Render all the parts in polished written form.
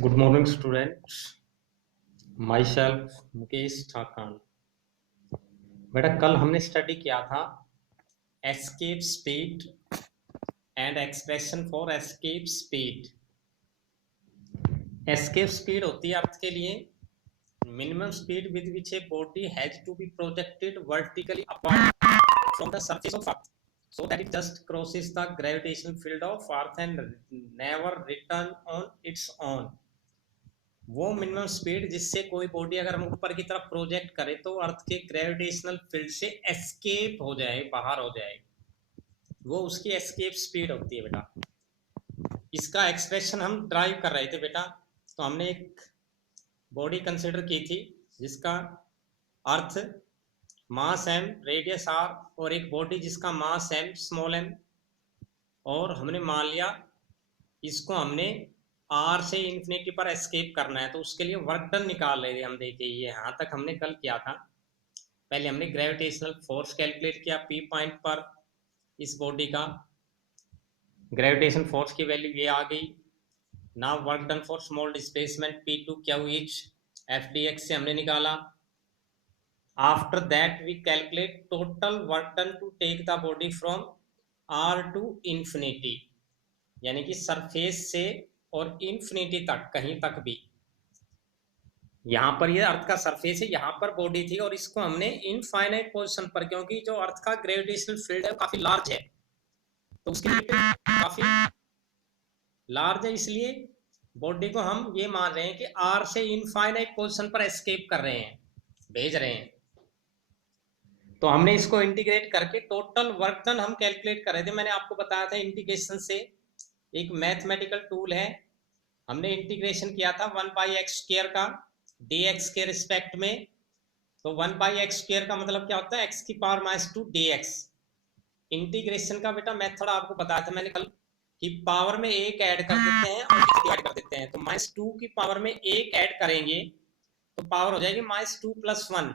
Good morning students. Myself Mukesh Thakan. बेटा कल हमने स्टडी किया था escape speed and expression for escape speed. Escape speed होती है अर्थ के लिए minimum speed with which a body has to be projected vertically upon from the surface of Earth so that it just crosses the gravitational field of earth and never return on its own। वो minimum speed जिससे कोई body अगर हम ऊपर की तरफ project करें तो अर्थ के ग्रेविटेशनल फील्ड से एस्केप हो जाए, बाहर हो जाए, वो उसकी एस्केप स्पीड होती है बेटा। इसका एक्सप्रेशन हम ड्राइव कर रहे थे बेटा। तो हमने एक बॉडी कंसिडर की थी जिसका अर्थ मास एम, रेडियस आर, और एक बॉडी जिसका मास एम, स्मॉल एम, और हमने मान लिया इसको हमने आर से इन्फिनिटी पर एस्केप करना है तो उसके लिए वर्क डन निकाल रहे थे हम। देखिए ये यहाँ तक हमने कल किया था। पहले हमने ग्रेविटेशनल फोर्स कैलकुलेट किया पी पॉइंट पर, इस बॉडी का ग्रेविटेशन फोर्स की वैल्यू ये आ गई। Now work done for small displacement P to Q is F D X से हमने निकाला। After that we calculate total work done to take the body from R to infinity, यानी कि surface से और इन्फिनिटी तक, कहीं तक भी। यहां पर ये अर्थ का सरफेस है, यहां पर बॉडी थी और इसको हमने इनफाइनाइट पोजीशन पर, क्योंकि जो अर्थ का ग्रेविटेशनल फील्ड है काफी लार्ज है तो उसके लिए काफी लार्ज है, इसलिए बॉडी को हम ये मान रहे हैं कि आर से इनफाइनाइट पोजीशन पर एस्केप कर रहे हैं, भेज रहे हैं। तो हमने इसको इंटीग्रेट करके टोटल वर्क डन हम कैलकुलेट कर रहे थे। मैंने आपको बताया था इंटीग्रेशन से एक मैथमेटिकल टूल है, हमने इंटीग्रेशन किया था 1/x² का dx के रिस्पेक्ट में। तो 1/x² का मतलब क्या होता है, x की पावर -2 dx। इंटीग्रेशन का बेटा मेथड आपको बताया था मैंने कल कि पावर में एक ऐड कर देते हैं और डिवाइड कर देते हैं। तो -2 की पावर में एक ऐड करेंगे तो पावर हो जाएगी -2 + 1,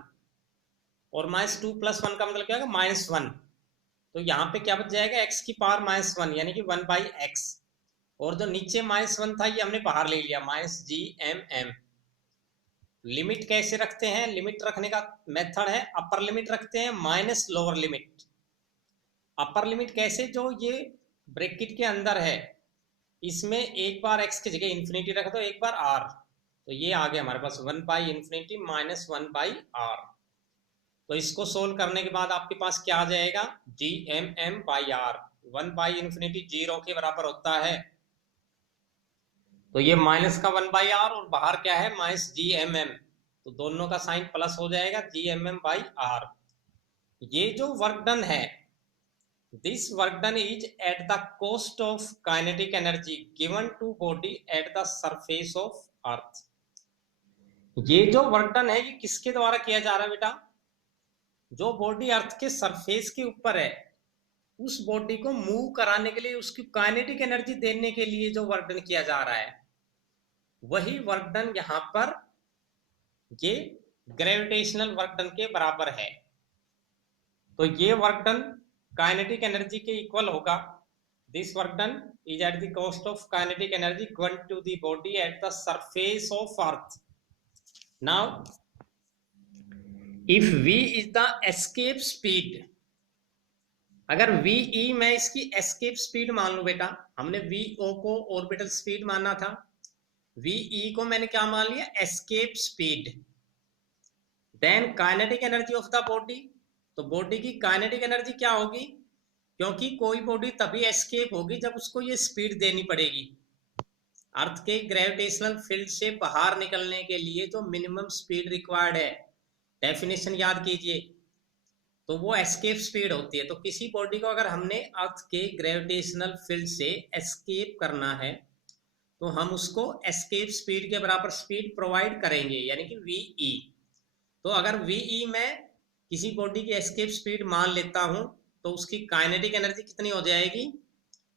और -2 + 1 का मतलब क्या होगा, -1। तो यहाँ पे क्या बच जाएगा, x की पावर -1 यानी कि 1/x, और जो नीचे -1 था ये हमने बाहर ले लिया -gmm। लिमिट कैसे रखते हैं, लिमिट रखने का मेथड है अपर लिमिट रखते हैं minus lower limit. Upper limit कैसे, जो ये ब्रैकेट के अंदर है इसमें एक बार x की जगह इन्फिनिटी रख दो, एक बार r, तो ये आ गया हमारे पास 1/∞ - 1/r। तो इसको सोल्व करने के बाद आपके पास क्या आ जाएगा, gmm/r। 1/∞ 0 के बराबर होता है, तो ये माइनस का 1/r और बाहर क्या है -gmm, तो दोनों का साइन प्लस हो जाएगा gmm/r। ये जो वर्क डन है, this work done is at the cost of kinetic energy given to body at the surface of earth. ये जो वर्क डन है ये किसके द्वारा किया जा रहा है बेटा, जो बॉडी अर्थ के सरफेस के ऊपर है उस बॉडी को मूव कराने के लिए, उसकी काइनेटिक एनर्जी देने के लिए जो वर्क डन किया जा रहा है वही वर्क डन यहां पर ये ग्रेविटेशनल वर्क डन के बराबर है। तो ये वर्क डन काइनेटिक एनर्जी के इक्वल होगा। This work done is at the cost of kinetic energy given to the body at the surface of earth. Now if v is the escape speed, अगर V मैं इसकी escape speed मान लू बेटा, हमने vo को orbital speed माना था, वी को मैंने क्या मान लिया, escape speed. Then kinetic energy of the body, तो बॉडी की काइनेटिक एनर्जी क्या होगी, क्योंकि कोई बॉडी तभी एस्केप होगी जब उसको ये स्पीड देनी पड़ेगी। अर्थ के ग्रेविटेशनल फील्ड से बाहर निकलने के लिए जो मिनिमम स्पीड रिक्वायर्ड है, डेफिनेशन याद कीजिए, तो वो एस्केप स्पीड होती है। तो किसी बॉडी को अगर हमने अर्थ के ग्रेविटेशनल फील्ड से एस्केप करना है तो हम उसको एस्केप स्पीड के बराबर स्पीड प्रोवाइड करेंगे, यानी कि वी। तो अगर वी में किसी बॉडी की एस्केप स्पीड मान लेता हूं तो उसकी काइनेटिक एनर्जी कितनी हो जाएगी,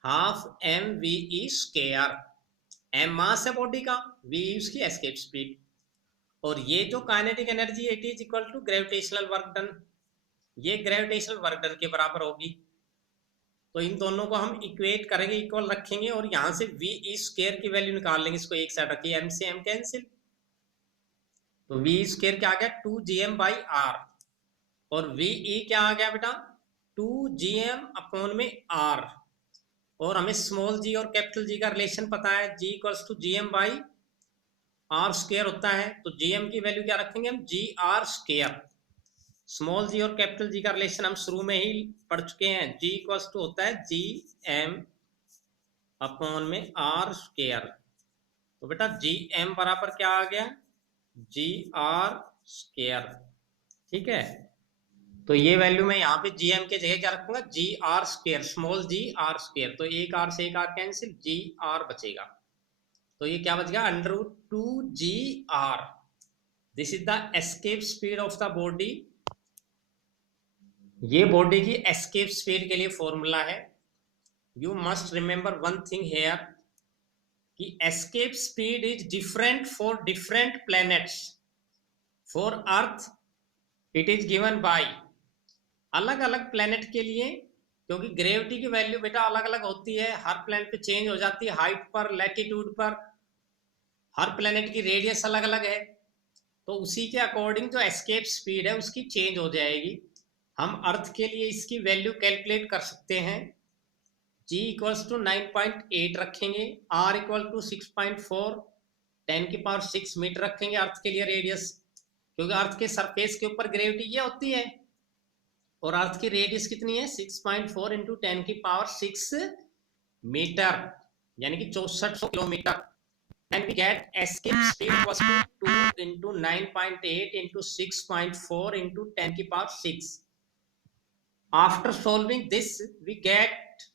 ½ mv²। एम मास है बॉडी का, वी उसकी एस्केप स्पीड, और ये जो kinetic energy it is equal to gravitational work done, ये ग्रेविटेशनल वर्क डन के बराबर होगी। तो इन दोनों को हम इक्वेट करेंगे, इक्वल रखेंगे और यहां से वी ई स्क्वायर की वैल्यू निकाल लेंगे। इसको एक साइड रखिए, एम से एम कैंसिल, तो वी स्क्वायर क्या आ गया 2gm बाई आर, और वी ई क्या आ गया बेटा 2gm अपॉन में आर, और हमें स्मॉल जी और कैपिटल जी का रिलेशन पता है, g equals to G M by r square होता है। तो जी एम की वैल्यू क्या रखेंगे हम, जी आर स्क्वायर। स्मॉल जी और कैपिटल जी का रिलेशन हम शुरू में ही पढ़ चुके हैं, जी इक्वल्स टू होता है जी एम अपॉन में आर स्क्वायर। तो बेटा जी एम बराबर क्या आ गया, जी आर स्क्वायर। ठीक है, तो ये वैल्यू मैं यहाँ पे जी एम के जगह क्या रखूंगा, g r square, small g r square. तो एक आर से एक आर कैंसिल, जी आर बचेगा। तो ये क्या बच गया, under root 2gr। This is the escape speed of the body. ये बॉडी की एस्केप स्पीड के लिए फॉर्मूला है। You must remember one thing here कि escape speed is different for different planets. For Earth it is given by, अलग अलग planet के लिए, क्योंकि ग्रेविटी की वैल्यू बेटा अलग अलग होती है, हर प्लैनेट पे चेंज हो जाती है, हाइट पर, लैटिट्यूड पर, हर प्लैनेट की रेडियस अलग अलग है। तो उसी के अकॉर्डिंग जो एस्केप स्पीड है उसकी चेंज हो जाएगी। हम अर्थ के लिए इसकी वैल्यू कैलकुलेट कर सकते हैं। g इक्वल्स टू 9.8 रखेंगे, r इक्वल टू 6.4, 10 की पावर 6 मीटर रखेंगे अर्थ के लिए रेडियस, क्योंकि अर्थ के सरफेस के ऊपर ग्रेविटी ये होती है, और अर्थ की रेडियस कितनी है 6.4 इंटू 10 की पावर 6 मीटर, यानी कि 6400 kilometre. And we get escape speed was to 2 into 9.8 into 6.4 into 10 की power 6. After solving this, we get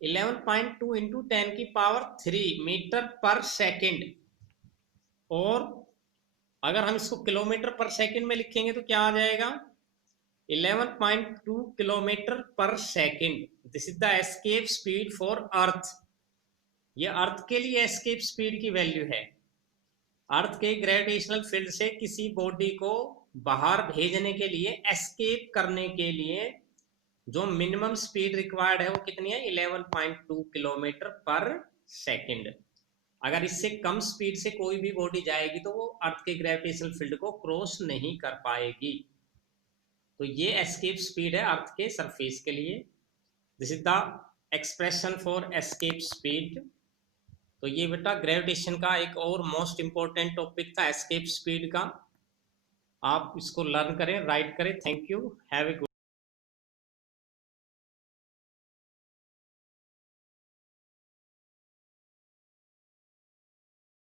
11.2 into 10 की power 3 मीटर पर सेकेंड। और अगर हम इसको किलोमीटर पर सेकेंड में लिखेंगे तो क्या आ जाएगा, 11.2 किलोमीटर पर second. This is the escape speed for earth. ये अर्थ के लिए एस्केप स्पीड की वैल्यू है। अर्थ के ग्रेविटेशनल फील्ड से किसी बॉडी को बाहर भेजने के लिए, एस्केप करने के लिए जो मिनिमम स्पीड रिक्वायर्ड है वो कितनी है, 11.2 किलोमीटर पर सेकेंड। अगर इससे कम स्पीड से कोई भी बॉडी जाएगी तो वो अर्थ के ग्रेविटेशनल फील्ड को क्रॉस नहीं कर पाएगी। तो ये एस्केप स्पीड है अर्थ के सरफेस के लिए। This is the expression for escape speed. तो ये बेटा ग्रेविटेशन का एक और मोस्ट इंपॉर्टेंट टॉपिक था, एस्केप स्पीड का। आप इसको लर्न करें, राइट करें। Thank you, have a good